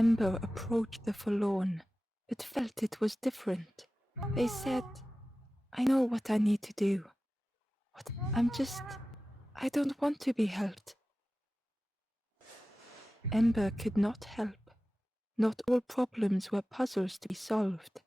Ember approached the forlorn, but felt it was different. They said, I know what I need to do. I don't want to be helped. Ember could not help. Not all problems were puzzles to be solved.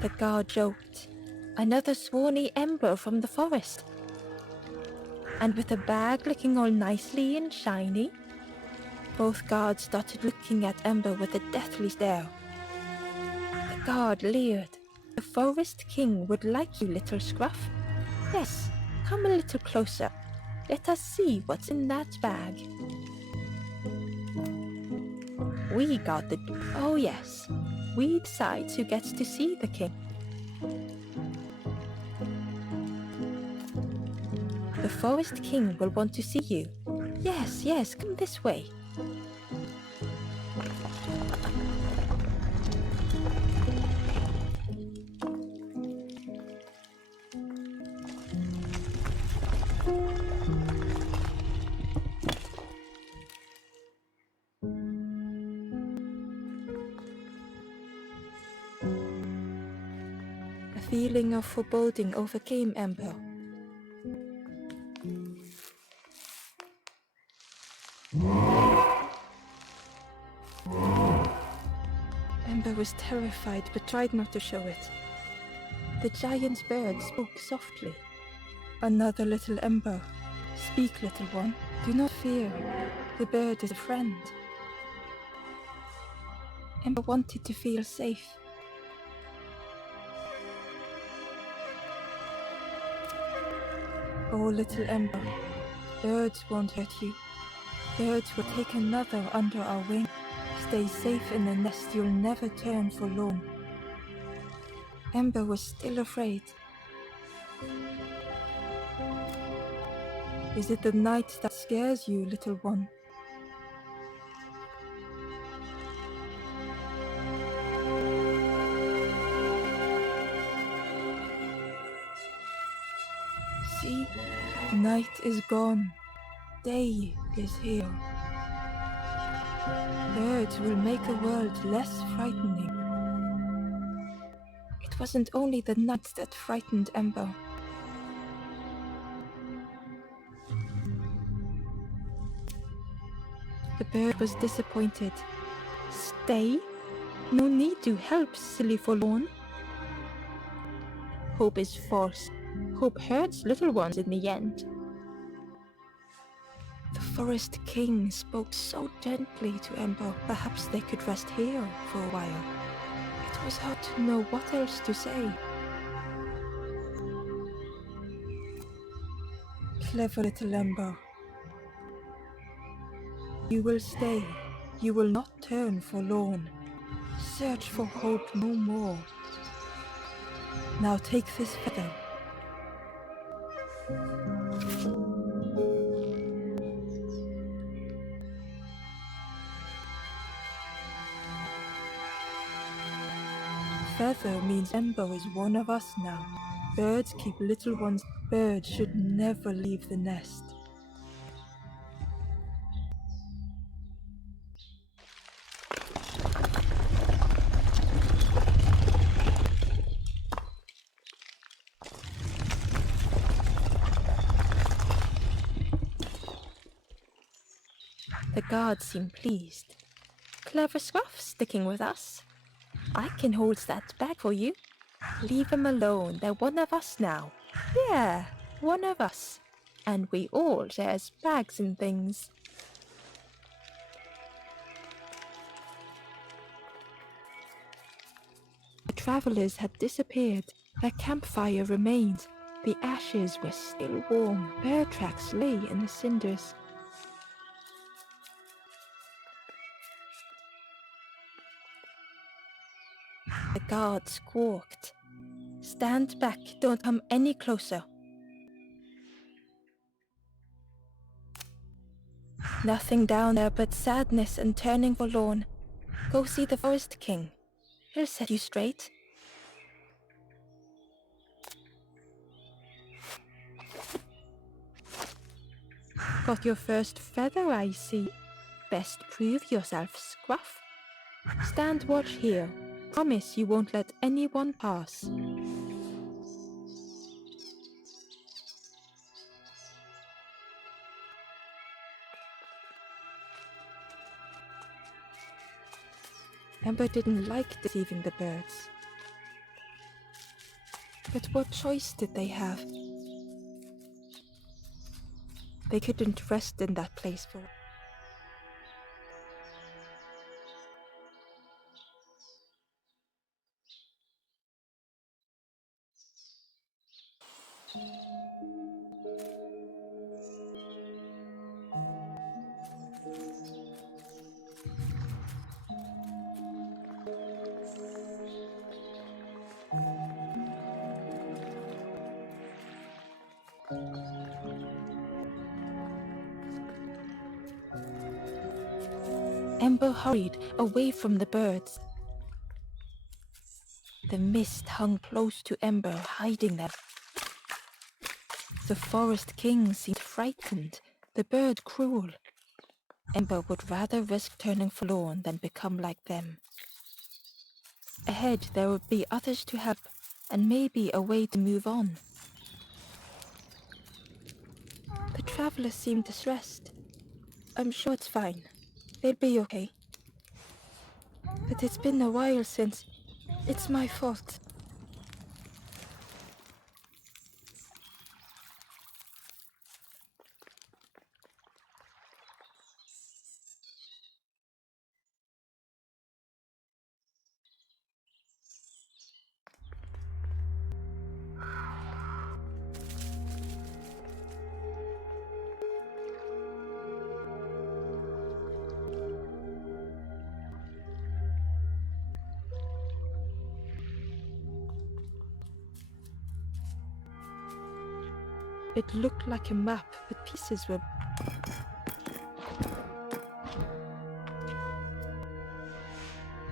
The guard joked, another swarmy ember from the forest. And with a bag looking all nicely and shiny. Both guards started looking at Ember with a deathly stare. The guard leered. The forest king would like you, little scruff. Yes, come a little closer. Let us see what's in that bag. We got the... Oh yes, we decide who gets to see the king. The forest king will want to see you. Yes, come this way. A feeling of foreboding overcame Ember. Ember was terrified but tried not to show it. The giant bird spoke softly. Another little Ember. Speak, little one. Do not fear. The bird is a friend. Ember wanted to feel safe. Oh, little Ember. Birds won't hurt you. Birds will take another under our wing. Stay safe in the nest, you'll never turn forlorn. Ember was still afraid. Is it the night that scares you, little one? See, night is gone. Day is here. Birds will make the world less frightening. It wasn't only the night that frightened Ember. The bird was disappointed. Stay? No need to help, silly forlorn. Hope is false. Hope hurts little ones in the end. The forest king spoke so gently to Ember, perhaps they could rest here for a while. It was hard to know what else to say. Clever little Ember. You will stay. You will not turn forlorn. Search for hope no more. Now take this feather. Feather means Ember is one of us now. Birds keep little ones. Birds should never leave the nest. The guard seemed pleased. Clever Scruff sticking with us. I can hold that bag for you. Leave them alone, they're one of us now. Yeah, one of us. And we all shares bags and things. The travelers had disappeared. Their campfire remained. The ashes were still warm. Bear tracks lay in the cinders. The guard squawked. "Stand back, don't come any closer." Nothing down there but sadness and turning forlorn. Go see the Forest King. He'll set you straight. Got your first feather, I see. Best prove yourself, Scruff. Stand watch here. Promise you won't let anyone pass. Ember didn't like deceiving the birds. But what choice did they have? They couldn't rest in that place for... Ember hurried away from the birds. The mist hung close to Ember, hiding them. The Forest King seemed frightened, the bird cruel. Ember would rather risk turning forlorn than become like them. Ahead there would be others to help, and maybe a way to move on. The travelers seemed distressed. I'm sure it's fine. They'll be okay. But it's been a while since... It's my fault. It looked like a map, but pieces were...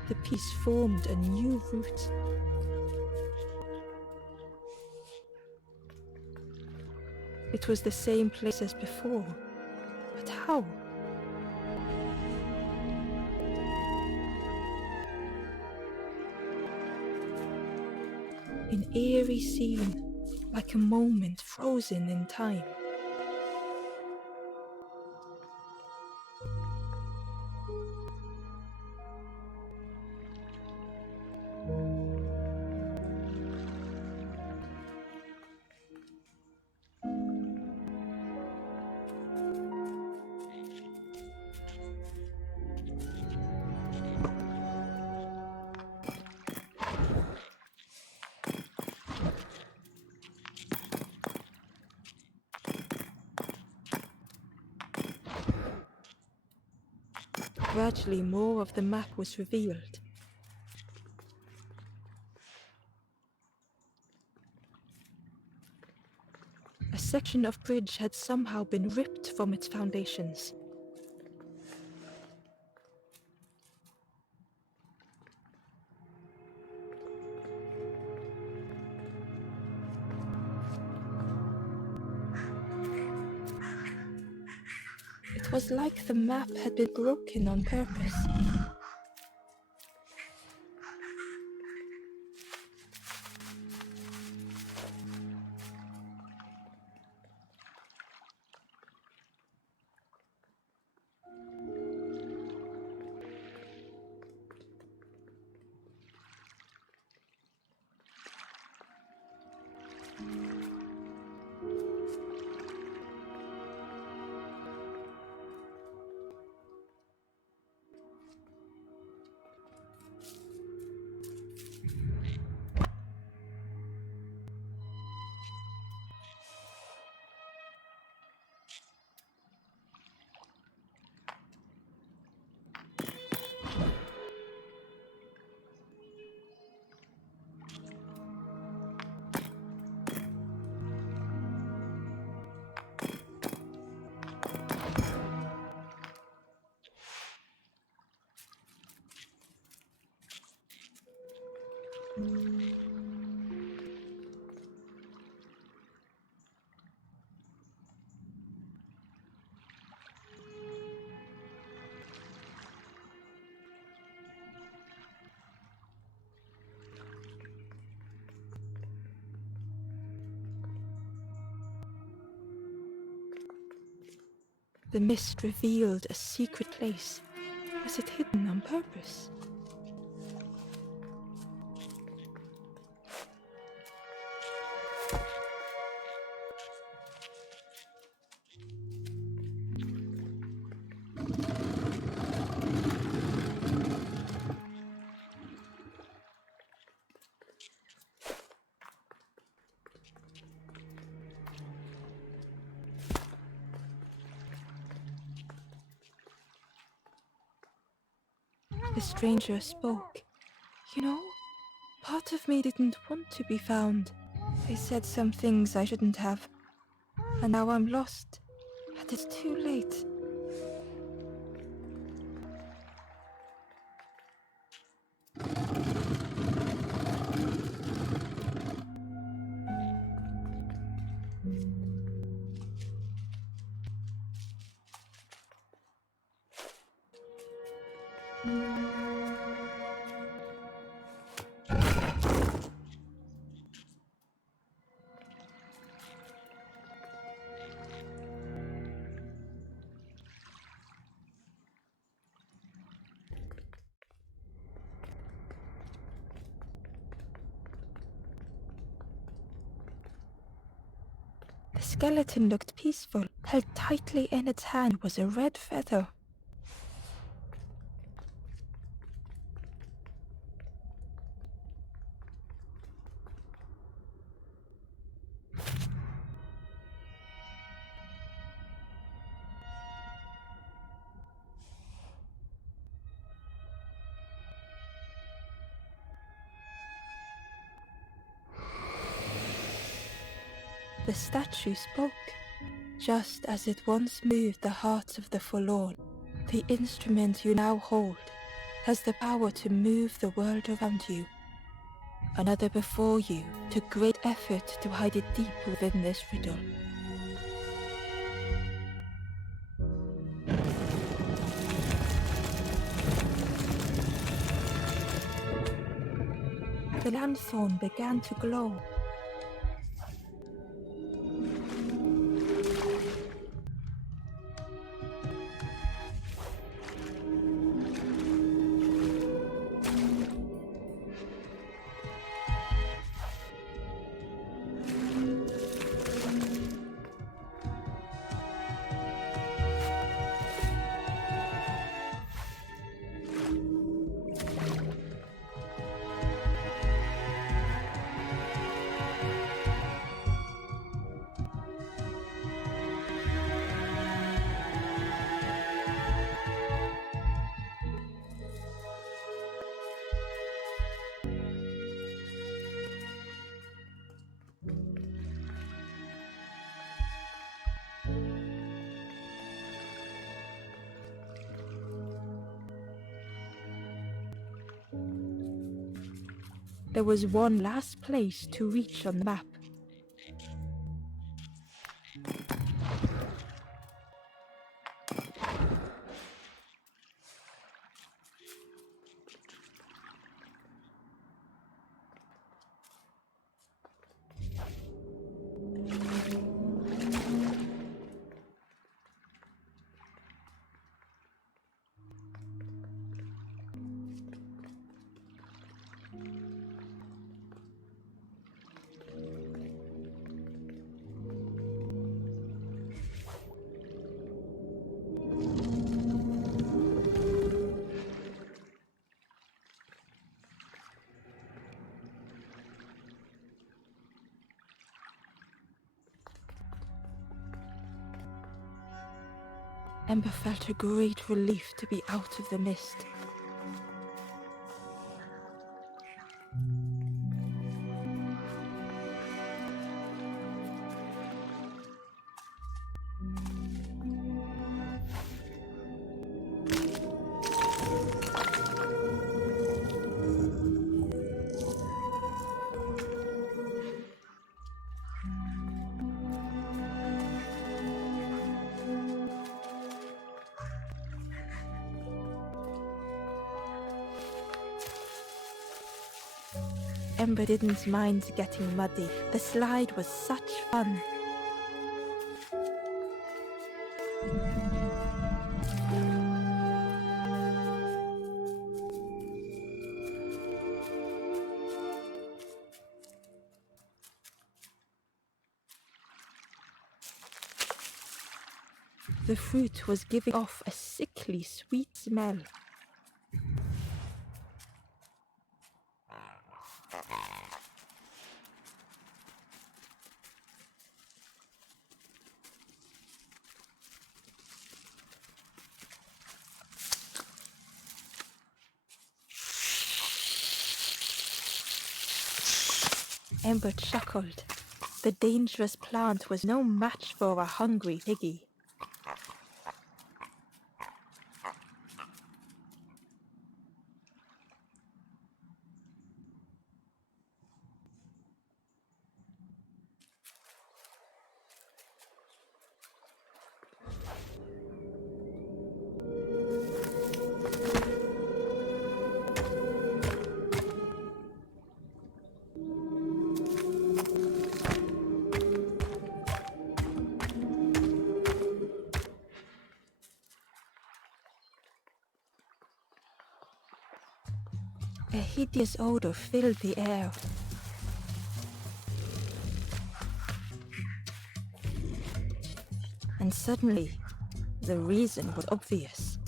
The piece formed a new route. It was the same place as before. But how? An eerie scene, like a moment frozen in time. Gradually, more of the map was revealed. A section of bridge had somehow been ripped from its foundations. It was like the map had been broken on purpose. The mist revealed a secret place. Was it hidden on purpose? The stranger spoke. You know, part of me didn't want to be found. I said some things I shouldn't have. And now I'm lost. And it's too late. The skeleton looked peaceful. Held tightly in its hand was a red feather. The statue spoke. Just as it once moved the hearts of the forlorn, the instrument you now hold has the power to move the world around you. Another before you took great effort to hide it deep within this riddle. The lanthorn began to glow. There was one last place to reach on the map. Ember felt a great relief to be out of the mist. Ember didn't mind getting muddy. The slide was such fun. The fruit was giving off a sickly sweet smell. Ember chuckled. The dangerous plant was no match for a hungry piggy. A hideous odor filled the air. And suddenly, the reason was obvious.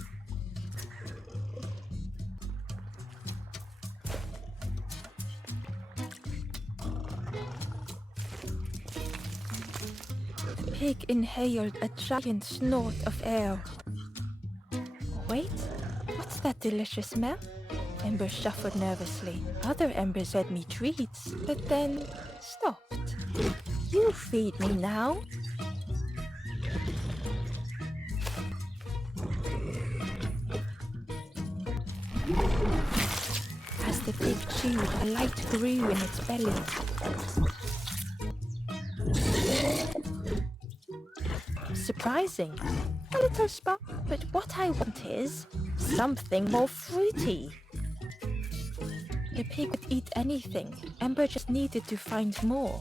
The pig inhaled a giant snort of air. Wait, what's that delicious smell? Ember shuffled nervously. Other embers fed me treats, but then stopped. You feed me now. As the pig chewed, a light grew in its belly. Surprising. A little spark, but what I want is something more fruity. The pig would eat anything. Ember just needed to find more.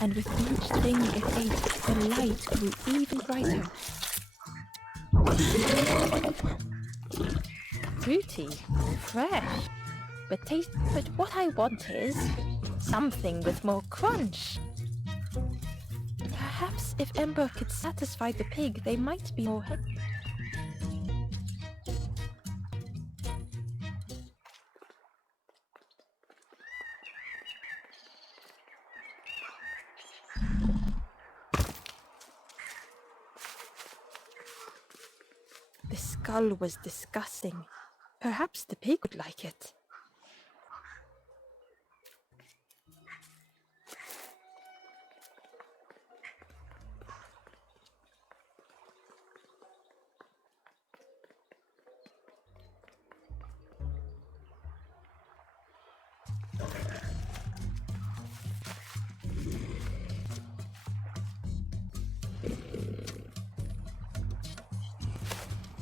And with each thing it ate, the light grew even brighter. Fruity, fresh, but what I want is something with more crunch. Perhaps if Ember could satisfy the pig, they might be more happy. The skull was disgusting. Perhaps the pig would like it.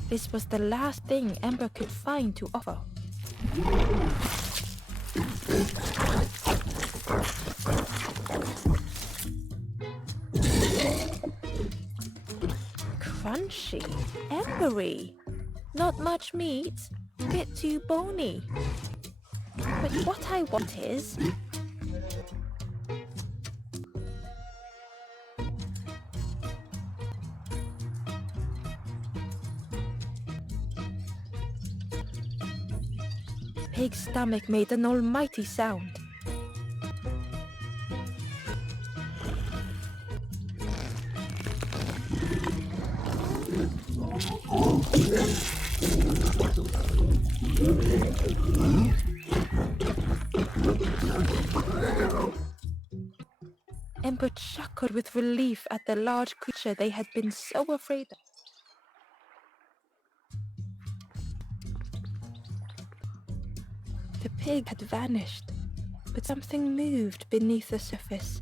This was the last thing Ember could find to offer. Crunchy, embery, not much meat, bit too bony. But what I want is Pig's stomach made an almighty sound. Ember chuckled with relief at the large creature they had been so afraid of. The pig had vanished, but something moved beneath the surface.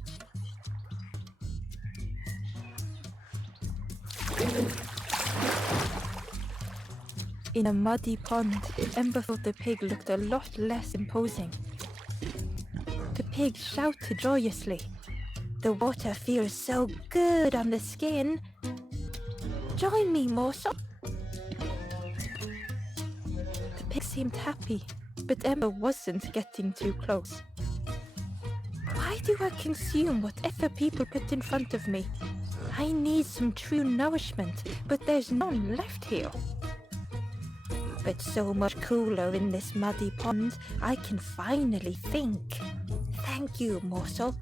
In a muddy pond, Ember thought the pig looked a lot less imposing. The pig shouted joyously. The water feels so good on the skin. Join me, Morsel. The pig seemed happy, but Ember wasn't getting too close. Why do I consume whatever people put in front of me? I need some true nourishment, but there's none left here. But so much cooler in this muddy pond, I can finally think. Thank you, Morsel.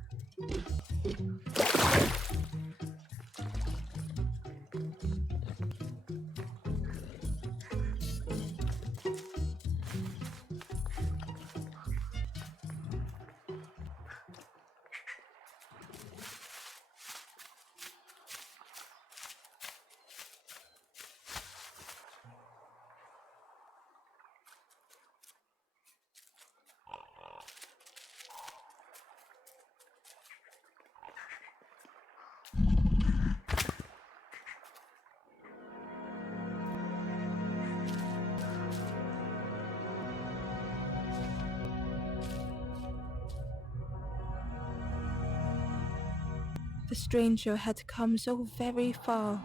The stranger had come so very far.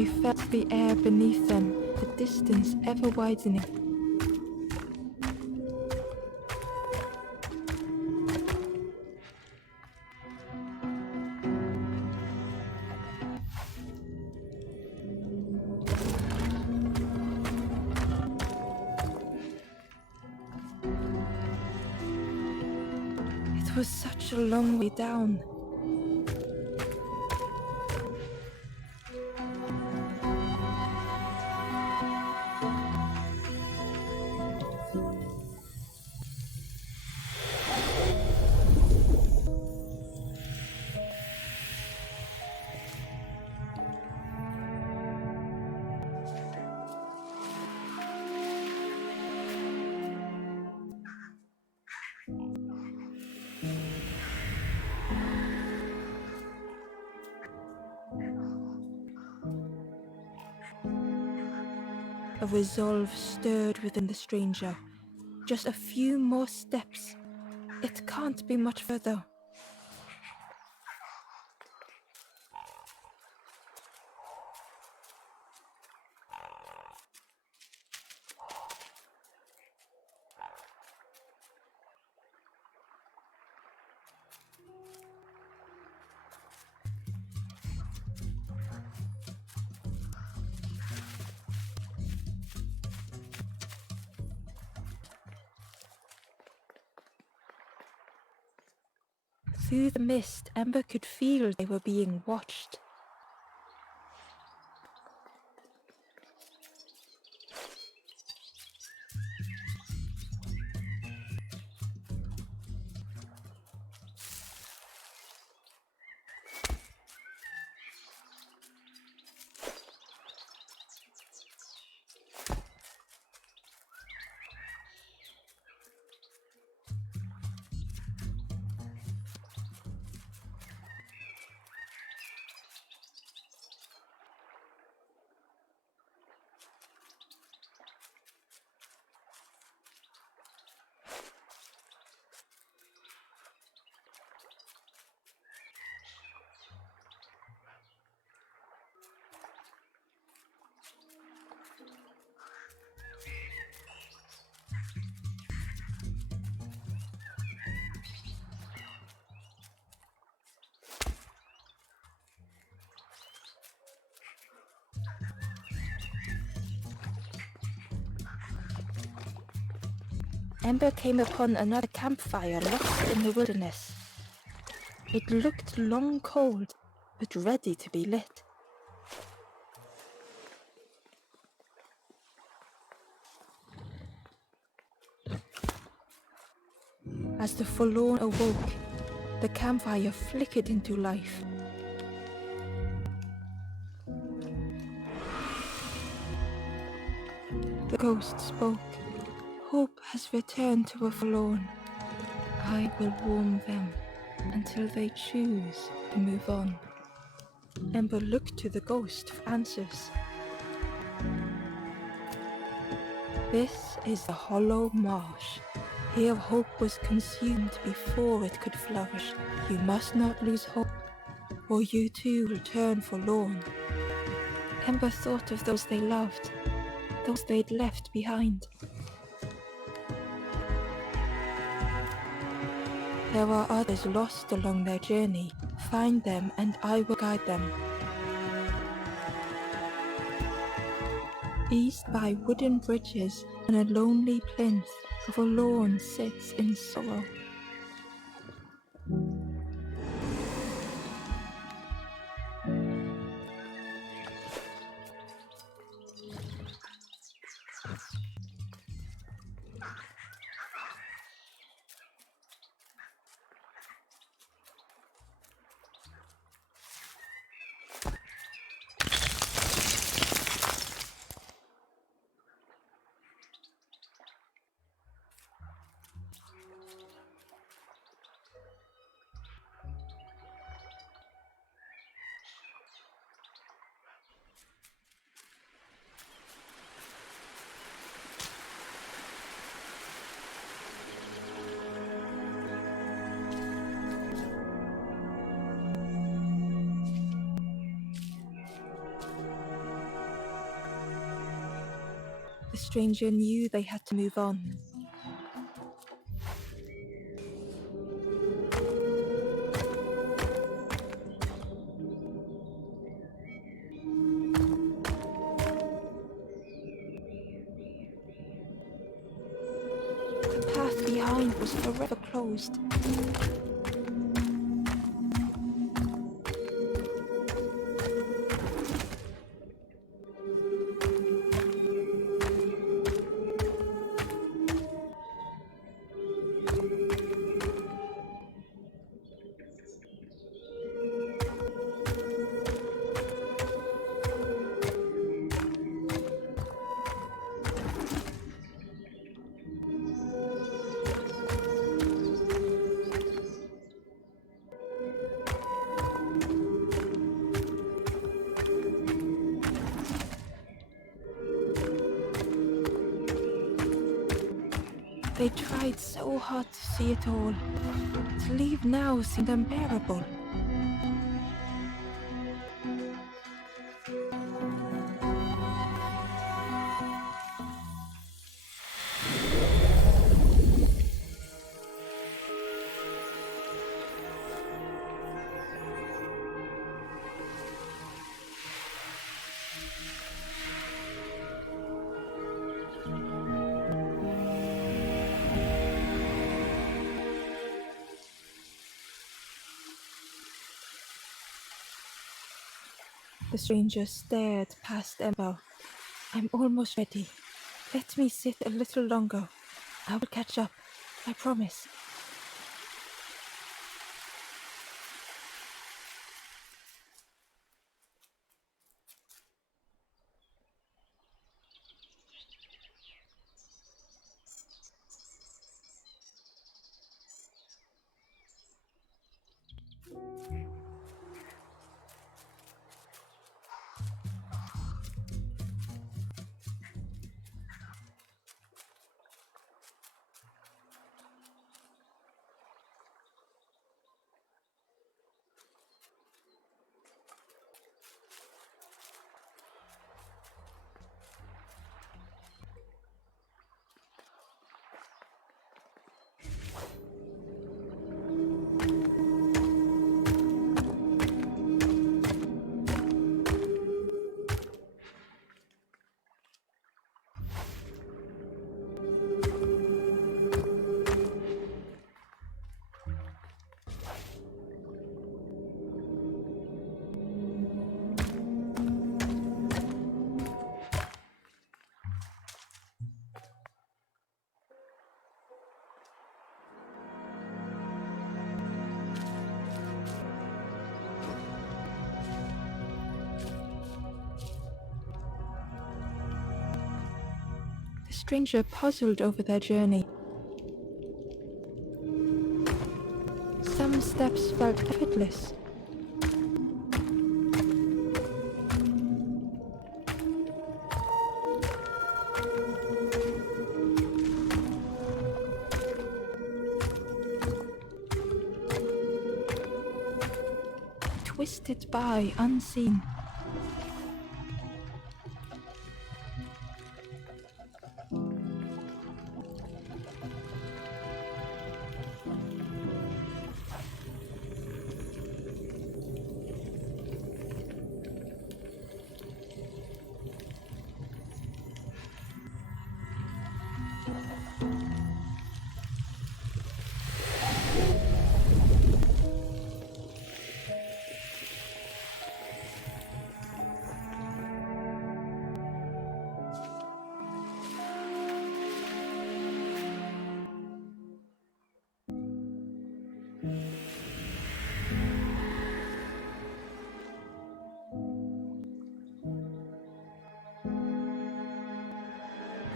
They felt the air beneath them, the distance ever widening. It was such a long way down. A resolve stirred within the stranger. Just a few more steps. It can't be much further. Through the mist, Ember could feel they were being watched. Ember came upon another campfire lost in the wilderness. It looked long cold, but ready to be lit. As the forlorn awoke, the campfire flickered into life. The ghost spoke. Hope has returned to a forlorn. I will warm them until they choose to move on. Ember looked to the ghost for answers. This is the hollow marsh. Here hope was consumed before it could flourish. You must not lose hope, or you too will turn forlorn. Ember thought of those they loved, those they'd left behind. There are others lost along their journey. Find them and I will guide them. Eased by wooden bridges and a lonely plinth, a forlorn sits in sorrow. The stranger knew they had to move on. The path behind was forever closed. They tried so hard to see it all. To leave now seemed unbearable. The stranger stared past Ember. I'm almost ready. Let me sit a little longer. I will catch up. I promise. The stranger puzzled over their journey. Some steps felt effortless. Twisted by unseen.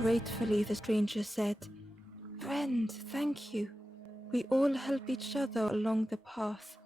Gratefully, the stranger said, "Friend, thank you. We all help each other along the path."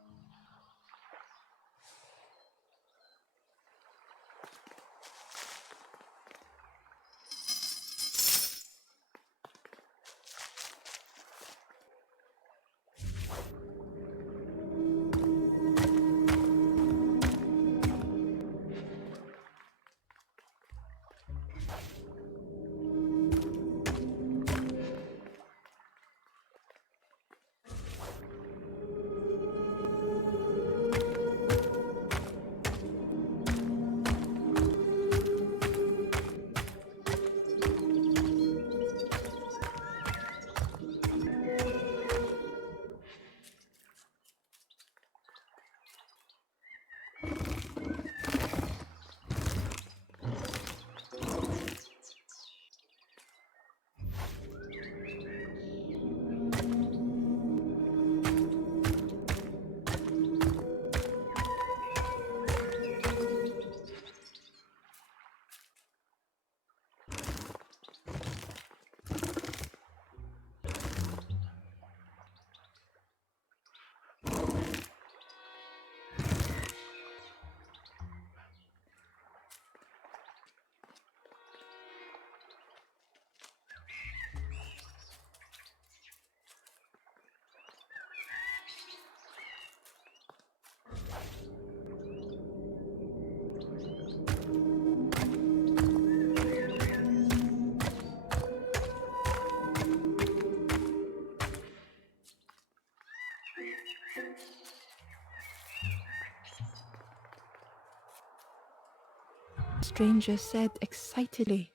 stranger said excitedly.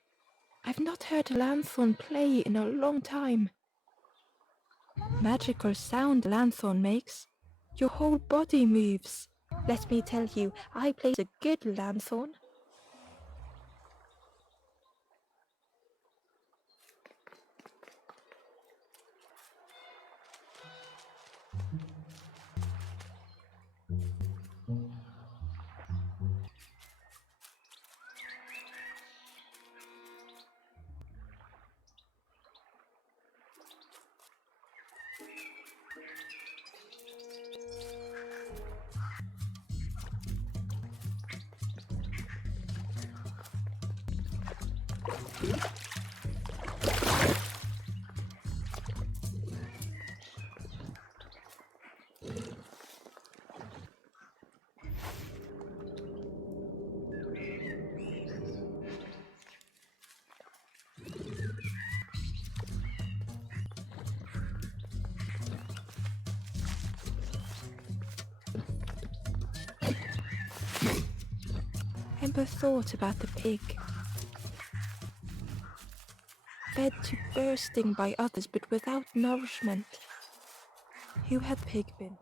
I've not heard Lanthorn play in a long time. Magical sound Lanthorn makes. Your whole body moves. Let me tell you, I play a good Lanthorn. Ember thought about the pig. Fed to bursting by others but without nourishment. Who had pig been?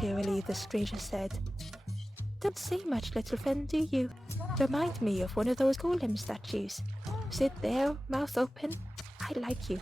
Cheerily, the stranger said, Don't say much, little friend, do you? Remind me of one of those golem statues. Sit there, mouth open. I like you.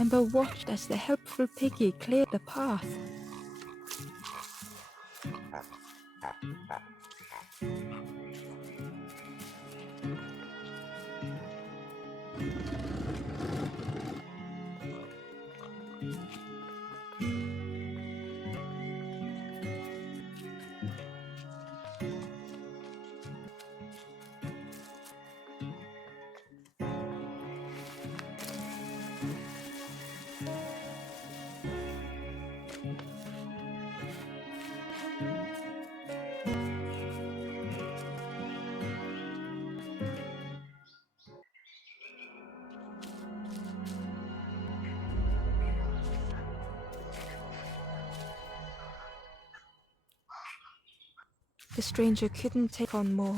Ember watched as the helpful piggy cleared the path. The stranger couldn't take on more.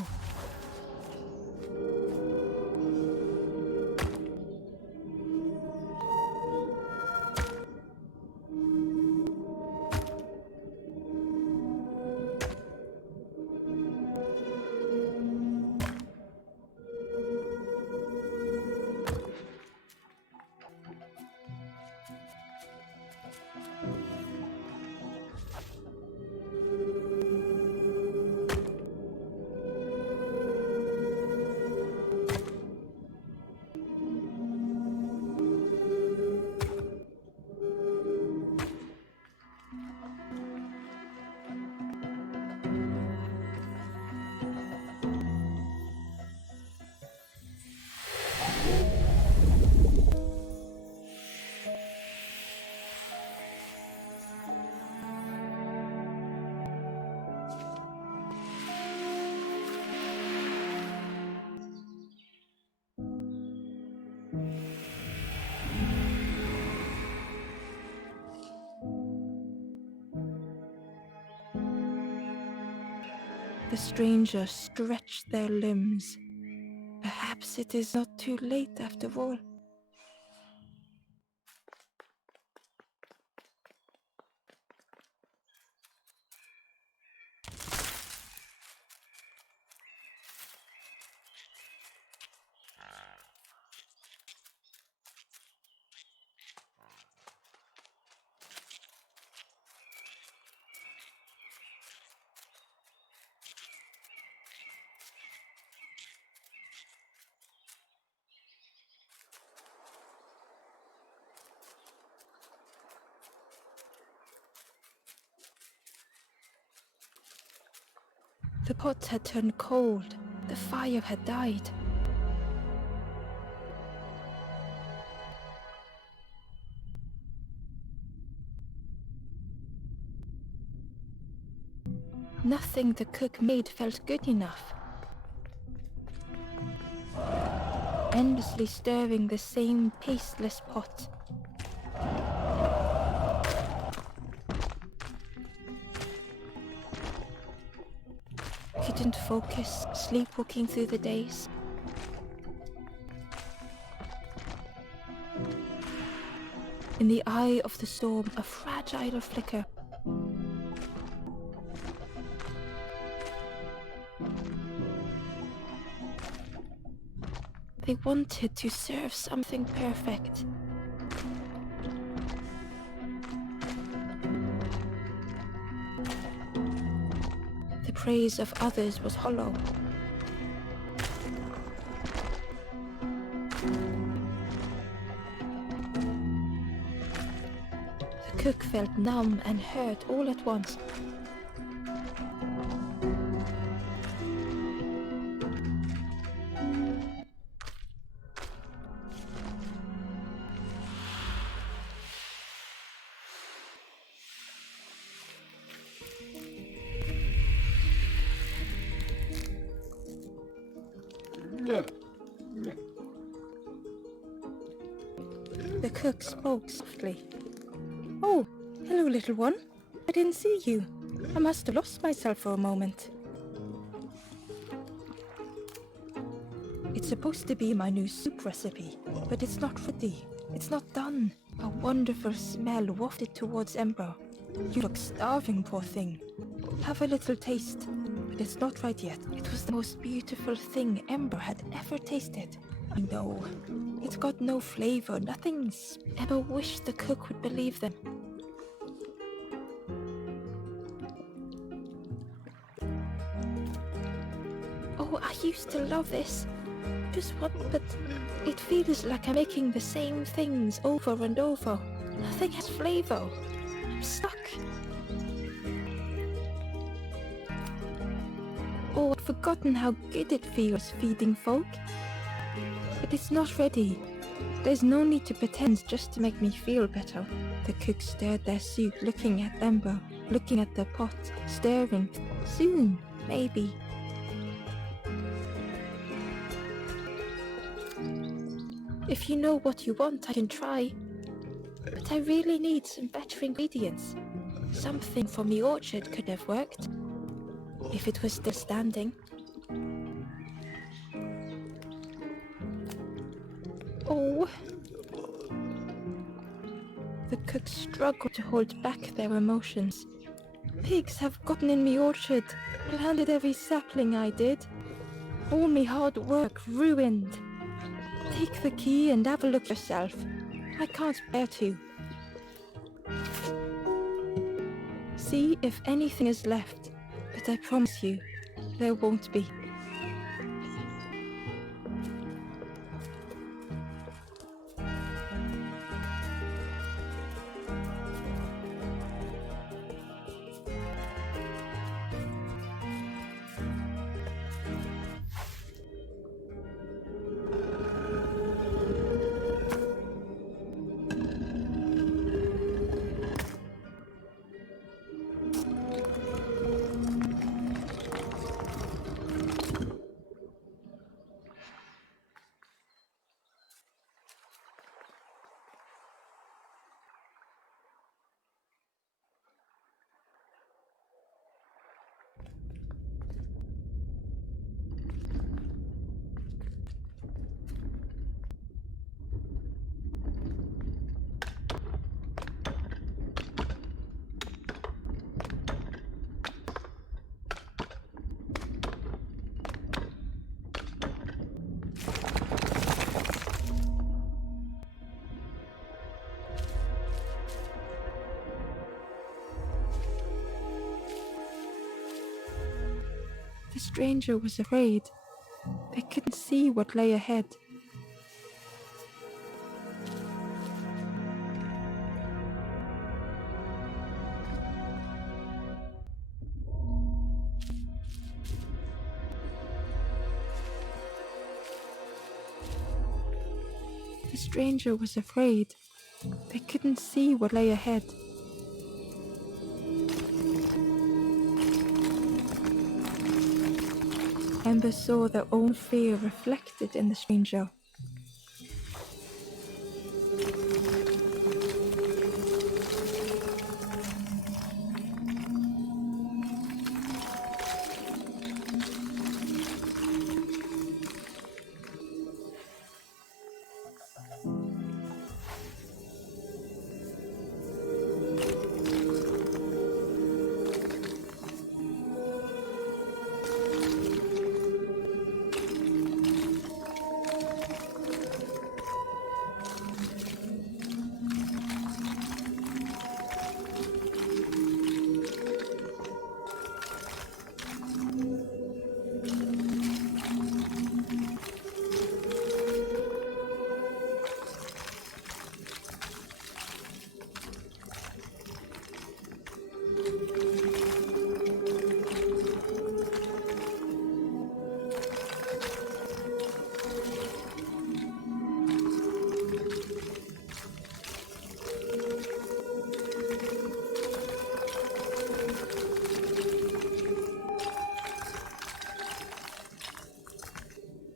The stranger stretched their limbs. Perhaps it is not too late after all. The pot had turned cold. The fire had died. Nothing the cook made felt good enough. Endlessly stirring the same tasteless pot. Couldn't focus, sleepwalking through the days. In the eye of the storm, a fragile flicker. They wanted to serve something perfect. The praise of others was hollow. The cook felt numb and hurt all at once. The cook spoke softly. "Oh, hello, little one. I didn't see you. I must have lost myself for a moment." "It's supposed to be my new soup recipe, but it's not ready. It's not done." A wonderful smell wafted towards Ember. "You look starving, poor thing. Have a little taste." But it's not right yet. It was the most beautiful thing Ember had ever tasted. No, it's got no flavor, nothing's. Ember wished the cook would believe them. "Oh, I used to love this. Just one, but it feels like I'm making the same things over and over. Nothing has flavor. I'm stuck." "Oh, I've forgotten how good it feels feeding folk. But it's not ready. There's no need to pretend just to make me feel better." The cook stirred their soup, looking at Ember, looking at the pot, stirring. "Soon, maybe." "If you know what you want, I can try. But I really need some better ingredients. Something from the orchard could have worked. If it was still standing." "Oh." The cook struggled to hold back their emotions. "Pigs have gotten in me orchard, planted every sapling I did. All me hard work ruined. Take the key and have a look yourself. I can't bear to. See if anything is left, but I promise you, there won't be." stranger was afraid. They couldn't see what lay ahead. The stranger was afraid. They couldn't see what lay ahead. Embers saw their own fear reflected in the stranger.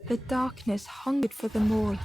The darkness hungered for them all.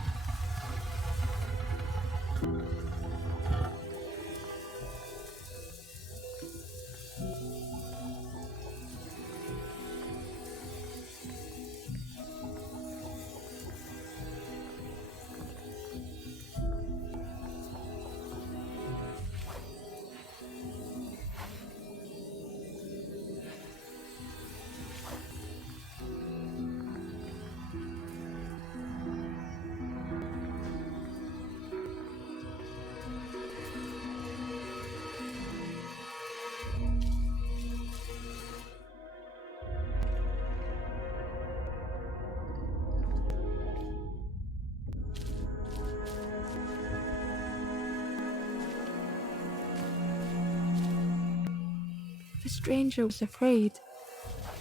The stranger was afraid.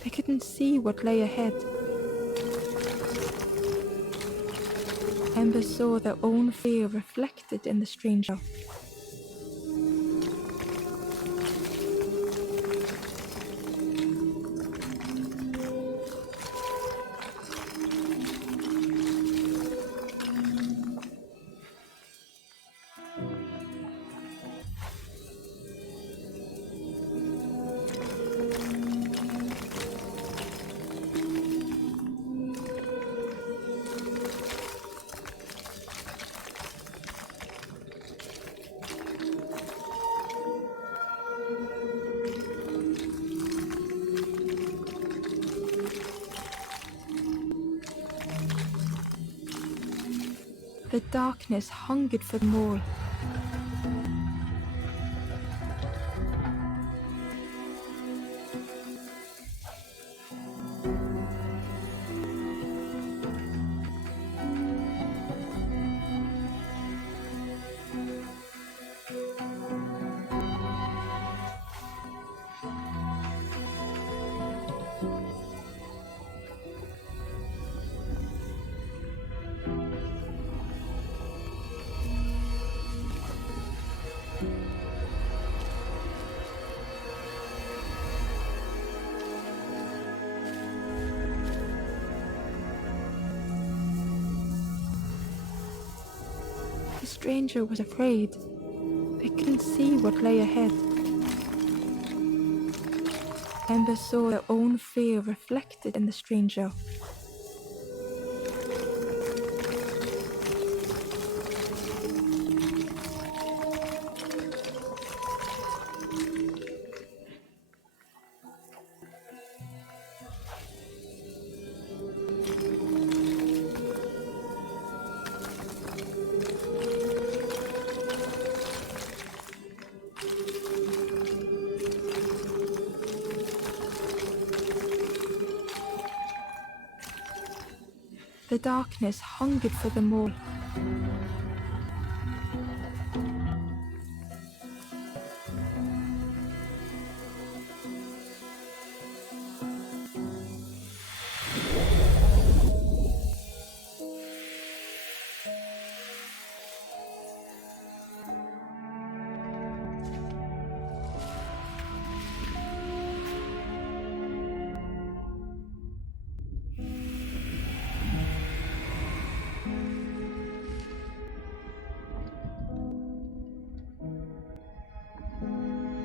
They couldn't see what lay ahead. Embers saw their own fear reflected in the stranger. The darkness hungered for them all. The stranger was afraid. They couldn't see what lay ahead. Embers saw their own fear reflected in the stranger. The darkness hungered for them all.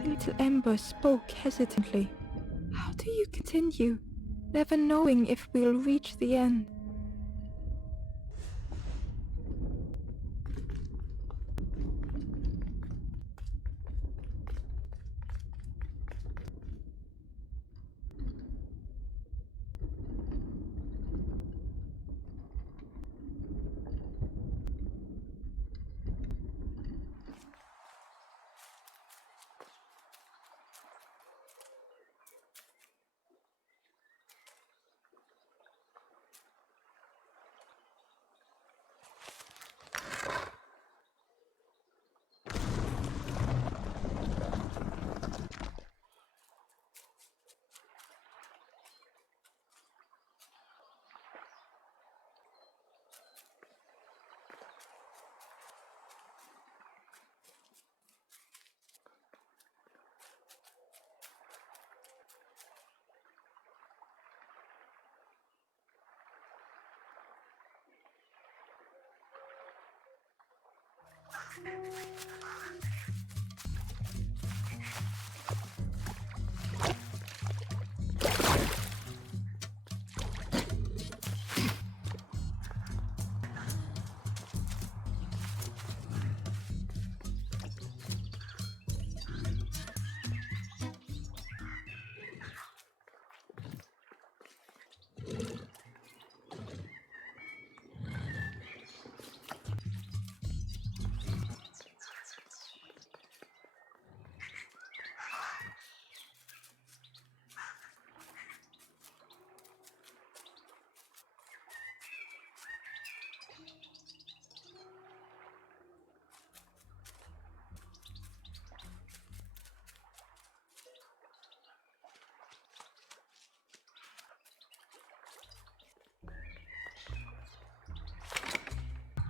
Little Ember spoke hesitantly. How do you continue, never knowing if we'll reach the end?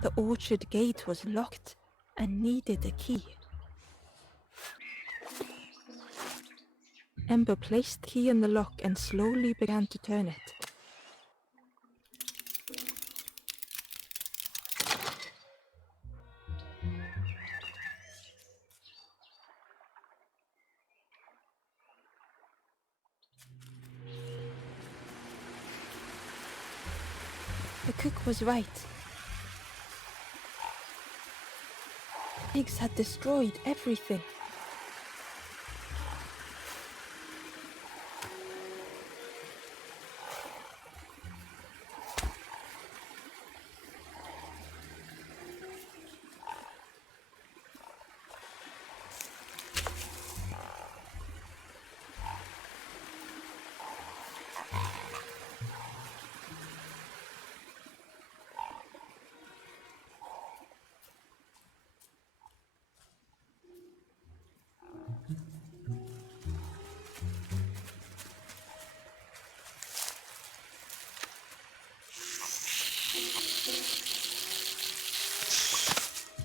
The orchard gate was locked and needed a key. Ember placed the key in the lock and slowly began to turn it. The cook was right. Pigs had destroyed everything.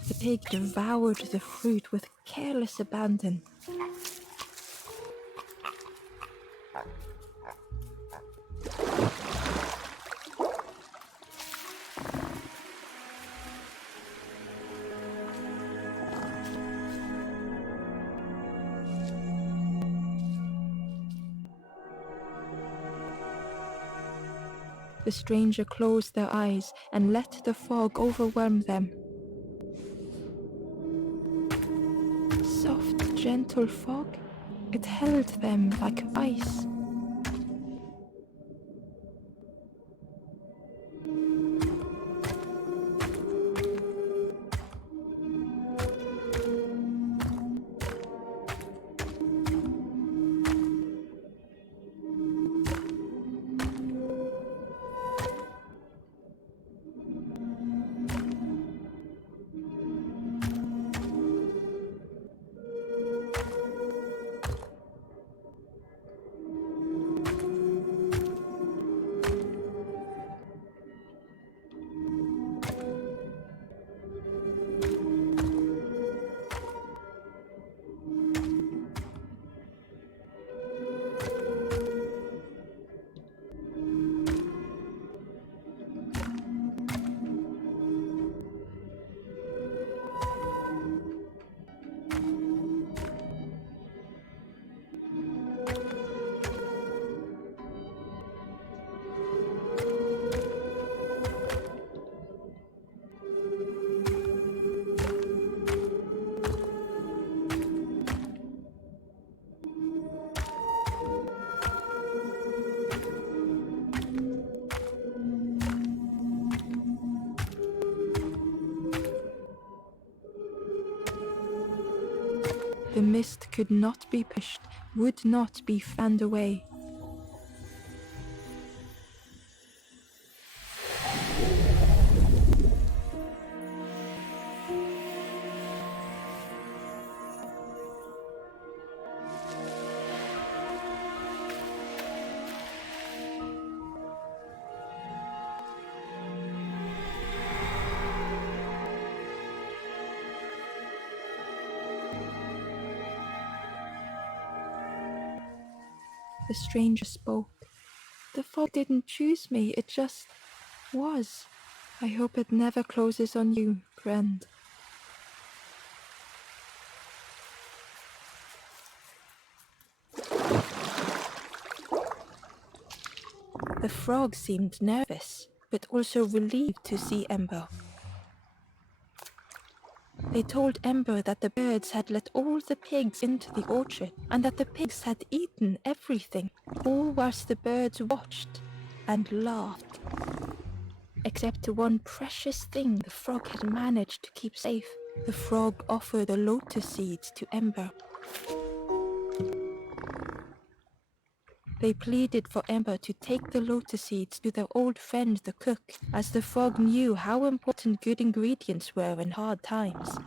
The pig devoured the fruit with careless abandon. The stranger closed their eyes and let the fog overwhelm them. Soft, gentle fog, it held them like ice. The mist could not be pushed, would not be fanned away. The stranger spoke. The fog didn't choose me, it just was. I hope it never closes on you, friend. The frog seemed nervous, but also relieved to see Ember. They told Ember that the birds had let all the pigs into the orchard, and that the pigs had eaten everything, all whilst the birds watched and laughed. Except one precious thing the frog had managed to keep safe. The frog offered the lotus seeds to Ember. They pleaded for Ember to take the lotus seeds to their old friend the cook, as the frog knew how important good ingredients were in hard times.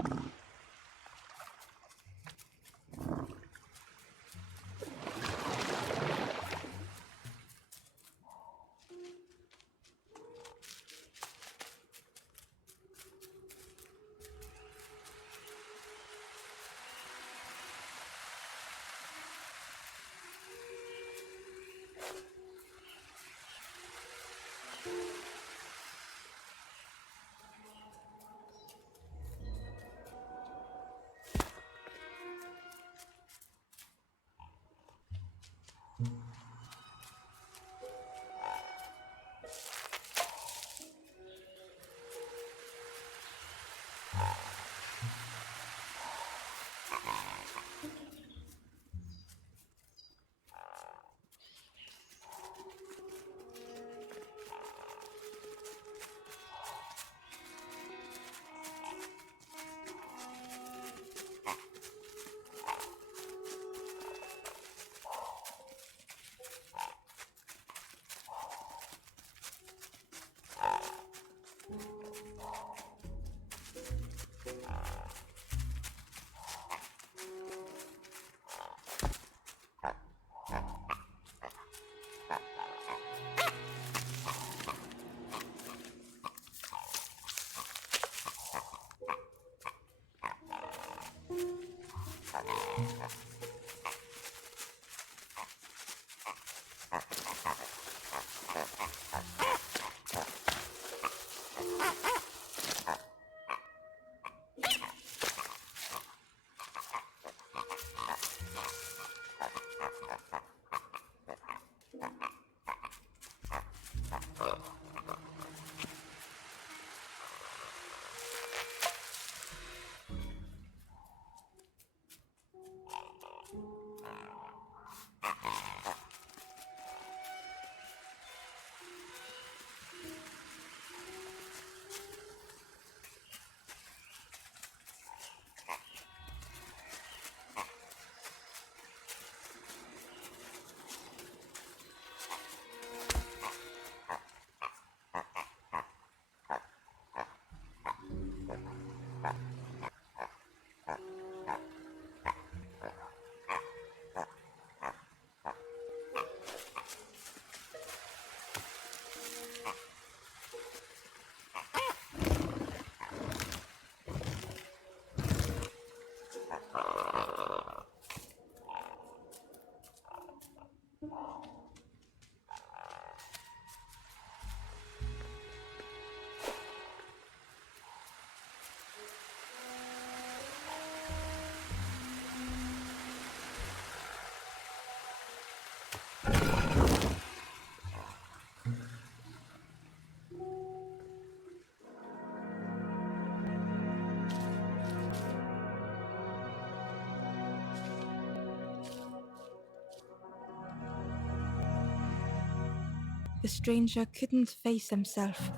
The stranger couldn't face himself.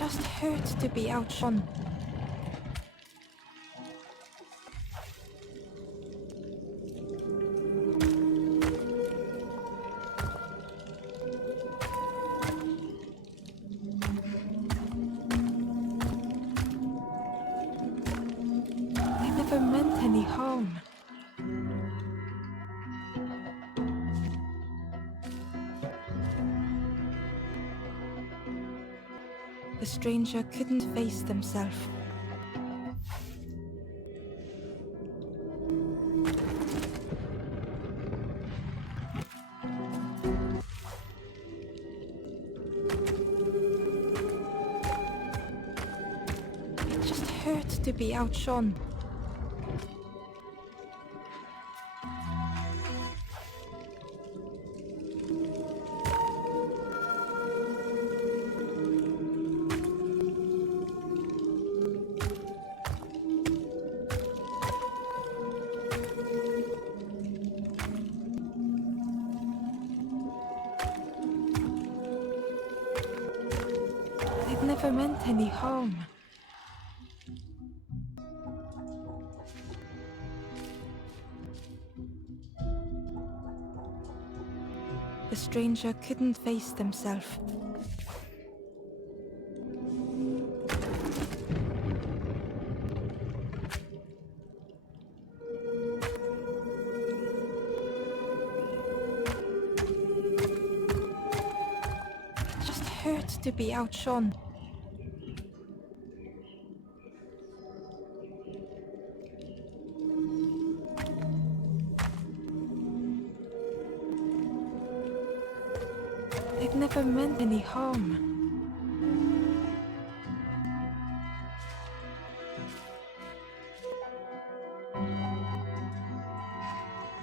just hurts to be outshone. They never meant any harm. The stranger couldn't face themselves. It just hurts to be outshone. They'd never meant any harm. The stranger couldn't face themselves. It just hurts to be outshone. They'd never meant any harm.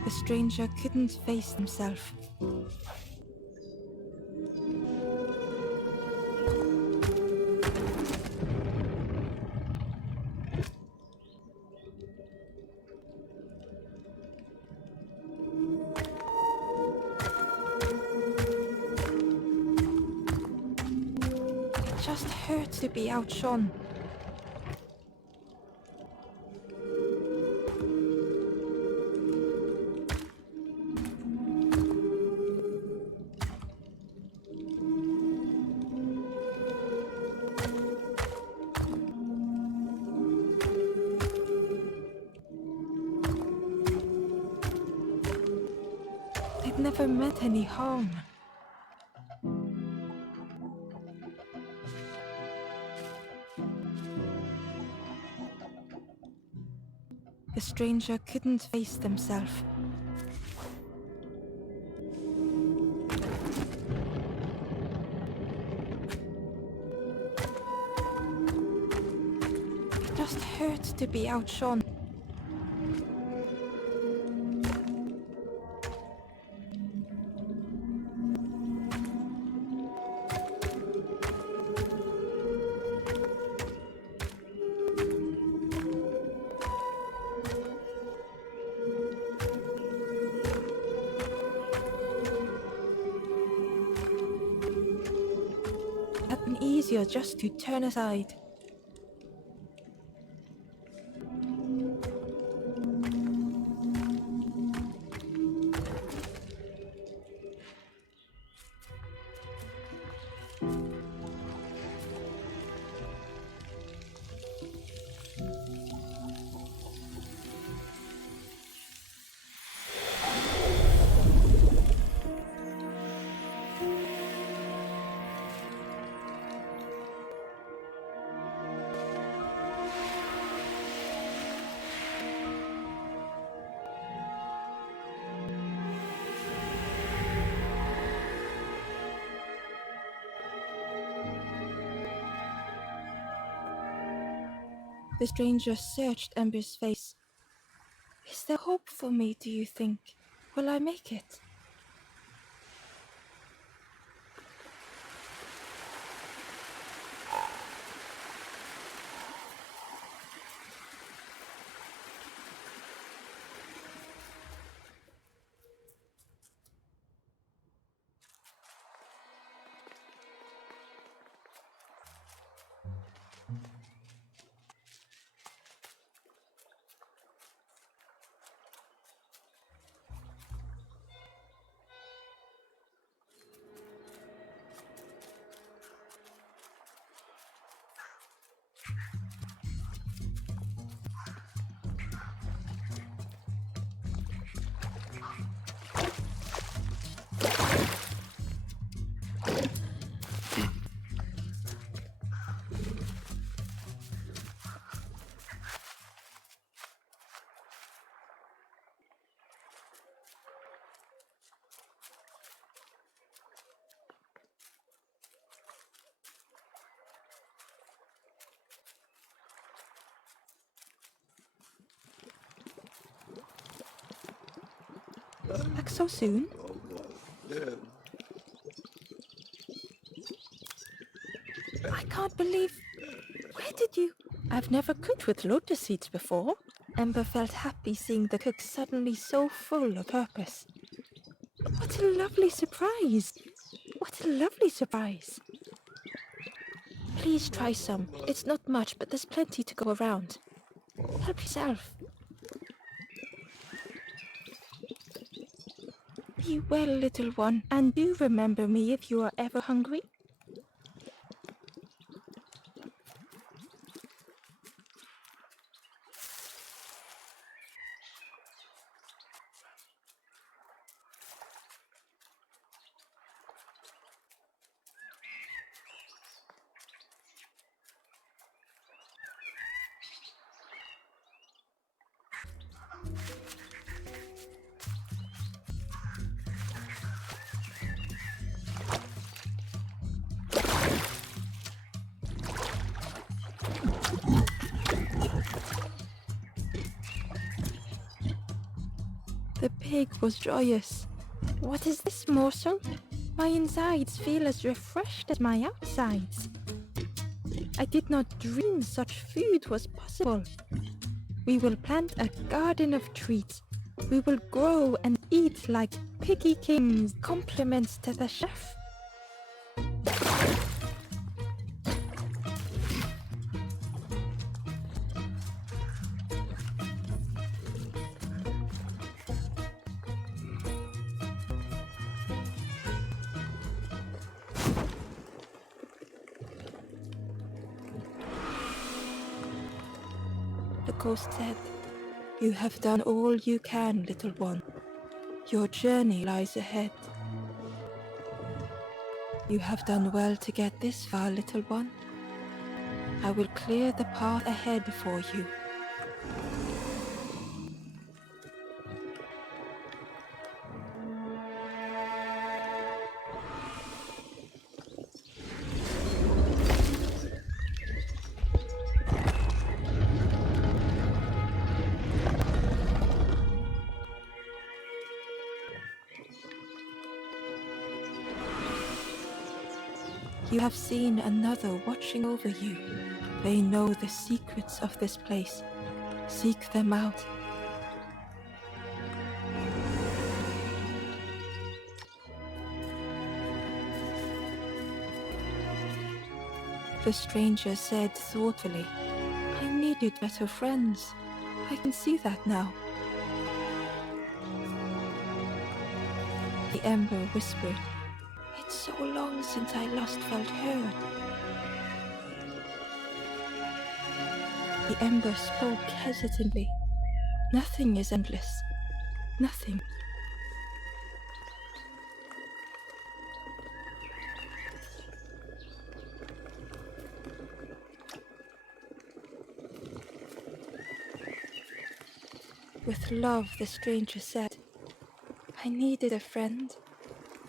The stranger couldn't face himself. It just hurts to be outshone. They'd never meant any harm. The stranger couldn't face themselves. It just hurts to be outshone. It'd been easier just to turn aside. The stranger searched Ember's face. Is there hope for me, do you think? Will I make it? Back so soon? I can't believe... Where did you... I've never cooked with lotus seeds before. Ember felt happy seeing the cook suddenly so full of purpose. What a lovely surprise! What a lovely surprise! Please try some. It's not much, but there's plenty to go around. Help yourself. Be well, little one, and do remember me if you are ever hungry. The pig was joyous. What is this morsel? My insides feel as refreshed as my outsides. I did not dream such food was possible. We will plant a garden of treats. We will grow and eat like piggy kings. Compliments to the chef. The ghost said, "You have done all you can, little one. Your journey lies ahead. You have done well to get this far, little one. I will clear the path ahead for you." You have seen another watching over you. They know the secrets of this place. Seek them out. The stranger said thoughtfully, "I needed better friends. I can see that now." The ember whispered, "It's so long since I last felt heard." The ember spoke hesitantly. "Nothing is endless. Nothing." With love, the stranger said, "I needed a friend.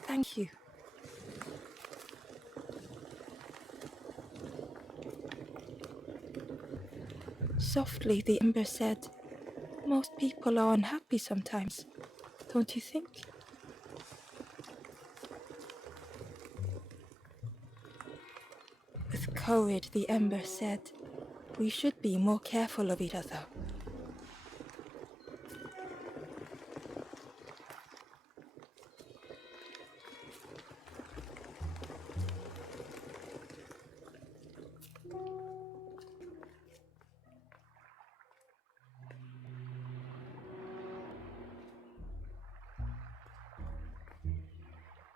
Thank you." Softly, the ember said, "Most people are unhappy sometimes, don't you think?" With courage, the ember said, "We should be more careful of each other.